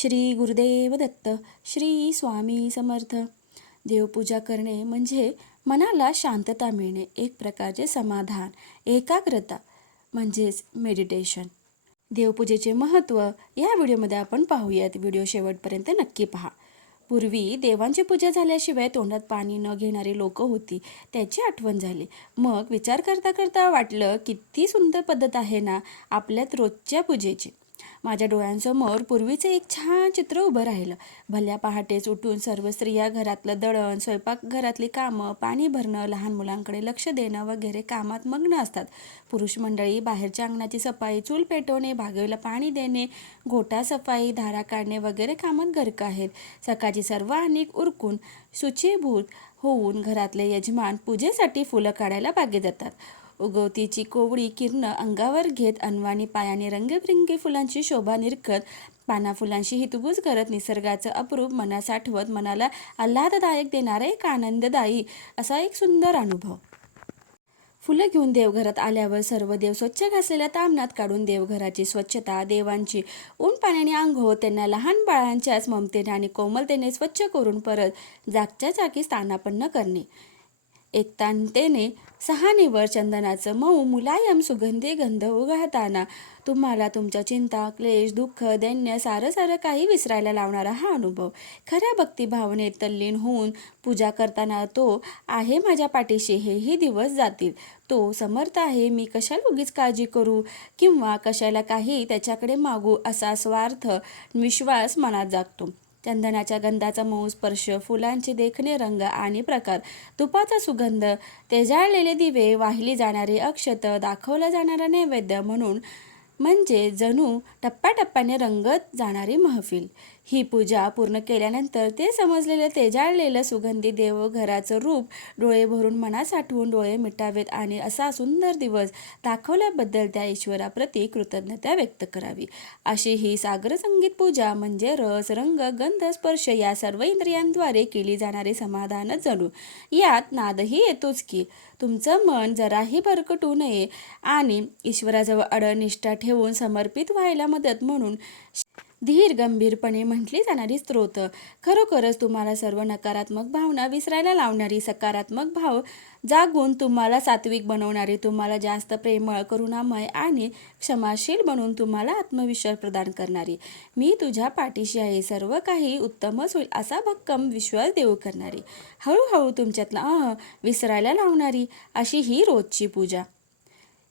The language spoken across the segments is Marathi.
श्री गुरुदेव दत्त. श्री स्वामी समर्थ. देवपूजा करणे म्हणजे मनाला शांतता मिळणे, एक प्रकारचे समाधान, एकाग्रता म्हणजेच मेडिटेशन. देवपूजेचे महत्त्व या व्हिडिओमध्ये आपण पाहूयात. व्हिडिओ शेवटपर्यंत नक्की पहा. पूर्वी देवांची पूजा झाल्याशिवाय तोंडात पाणी न घेणारी लोकं होती, त्याची आठवण झाली. मग विचार करता करता वाटलं, किती सुंदर पद्धत आहे ना आपल्यात रोजच्या पूजेची. माझ्या डोळ्यांसमोर पूर्वीचं एक छान चित्र उभं राहिलं. भल्या पहाटेच उठून सर्व स्त्रिया घरातलं दळण, स्वयंपाक, घरातली कामं, पाणी भरणं, लहान मुलांकडे लक्ष देणं वगैरे कामात मग्न असतात. पुरुष मंडळी बाहेरच्या अंगणाची सफाई, चूल पेटवणे, बागेला पाणी देणे, गोठा सफाई, धारा काढणे वगैरे कामात गर्क आहेत. सकाळची सर्व अनेक उरकून शुचीभूत होऊन घरातले यजमान पूजेसाठी फुलं काढायला बागेत जातात. उगवतीची कोवळी किरणं अंगावर घेत अनवाणी पायाने रंगीबेरंगी फुलांची शोभा निरखत, पाना फुलांशी हितगुज करत, निसर्गाचं अप्रूप मनात आठवत, मनाला आल्हाददायक देणारा एक आनंददायी असा एक सुंदर अनुभव. फुलं घेऊन देवघरात आल्यावर सर्व देव स्वच्छ घासलेल्या ताम्हणात काढून देवघराची स्वच्छता, देवांची ऊन पाण्याने आंघोळ, त्यांना लहान बाळांच्याच ममतेने आणि कोमलतेने स्वच्छ करून परत जागच्या जागी स्थानापन्न करणे. एकतानतेने सहानेवर चंदनाचं मऊ मुलायम सुगंधी गंध उघळताना तुम्हाला तुमच्या चिंता, क्लेश, दुःख, दैन्य सारं काही विसरायला लावणारा हा अनुभव. खऱ्या भक्तिभावनेत तल्लीन होऊन पूजा करताना तो आहे माझ्या पाठीशी, हेही दिवस जातील, तो समर्थ आहे, मी कशाला उगीच काळजी करू किंवा कशाला काही त्याच्याकडे मागू असा स्वार्थ विश्वास मनात जागतो. चंदनाच्या गंधाचा मऊ स्पर्श, फुलांचे देखणे रंग आणि प्रकार, तुपाचा सुगंध, तेजाळलेले दिवे, वाहिली जाणारी अक्षत, दाखवला जाणारा नैवेद्य म्हणजे जणू टप्प्याटप्प्याने रंगत जाणारी महफिल. ही पूजा पूर्ण केल्यानंतर ते समजलेलं तेजाळलेलं सुगंधी देवघराचं रूप डोळे भरून मनात साठवून डोळे मिटावेत आणि असा सुंदर दिवस दाखवल्याबद्दल त्या ईश्वराप्रती कृतज्ञता व्यक्त करावी. अशी ही सागरसंगीत पूजा म्हणजे रस, रंग, गंध, स्पर्श या सर्व इंद्रियांद्वारे केली जाणारी समाधानच जणू. यात नादही येतोच की. तुमचं मन जराही भरकटू नये आणि ईश्वराजवळ अडळ निष्ठा ठेवून समर्पित व्हायला मदत म्हणून धीर गंभीरपणे म्हटली जाणारी स्तोत्र खरोखरच तुम्हाला सर्व नकारात्मक भावना विसरायला लावणारी, सकारात्मक भाव जागून तुम्हाला सात्विक बनवणारी, तुम्हाला जास्त प्रेमळ, करुणामय आणि क्षमाशील बनवून तुम्हाला आत्मविश्वास प्रदान करणारी, मी तुझ्या पाठीशी आहे, सर्व काही उत्तमच होईल असा भक्कम विश्वास देऊ करणारी, हळूहळू तुमच्यातला विसरायला लावणारी अशी ही रोजची पूजा.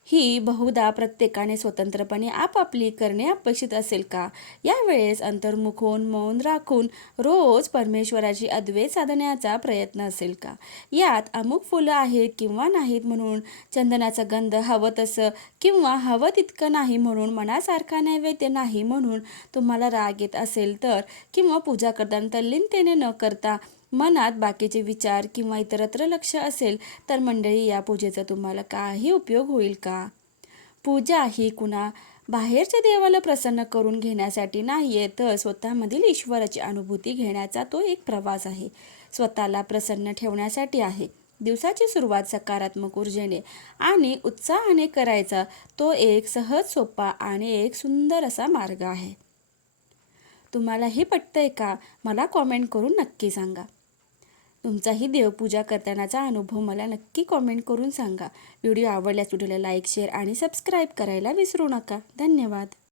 ही बहुधा प्रत्येकाने स्वतंत्रपणे आपापली करणे अपेक्षित असेल का? यावेळेस अंतर्मुख होऊन मौन राखून रोज परमेश्वराची अद्वैत साधण्याचा प्रयत्न असेल का? यात अमुक फुलं आहेत किंवा नाहीत म्हणून, चंदनाचा गंध हवं तसं किंवा हवं तितकं नाही म्हणून, मनासारखा नैवेद्य नाही म्हणून तुम्हाला राग येत असेल तर, किंवा पूजा करताना तल्लीनतेने न करता मनात बाकीचे विचार किंवा इतरत्र लक्ष असेल तर मंडळी, या पूजेचा तुम्हाला काही उपयोग होईल का? पूजा ही कुणा बाहेरच्या देवाला प्रसन्न करून घेण्यासाठी नाहीये, तर स्वतःमधील ईश्वराची अनुभूती घेण्याचा तो एक प्रवास आहे. स्वतःला प्रसन्न ठेवण्यासाठी आहे. दिवसाची सुरुवात सकारात्मक ऊर्जेने आणि उत्साहाने करायचा तो एक सहज, सोपा आणि एक सुंदर असा मार्ग आहे. तुम्हाला हे पटतंय का? मला कॉमेंट करून नक्की सांगा. तुमचाही देवपूजा करतानाचा अनुभव मला नक्की कॉमेंट करून सांगा. व्हिडिओ आवडल्यास व्हिडिओला लाईक, शेअर आणि सबस्क्राईब करायला विसरू नका. धन्यवाद.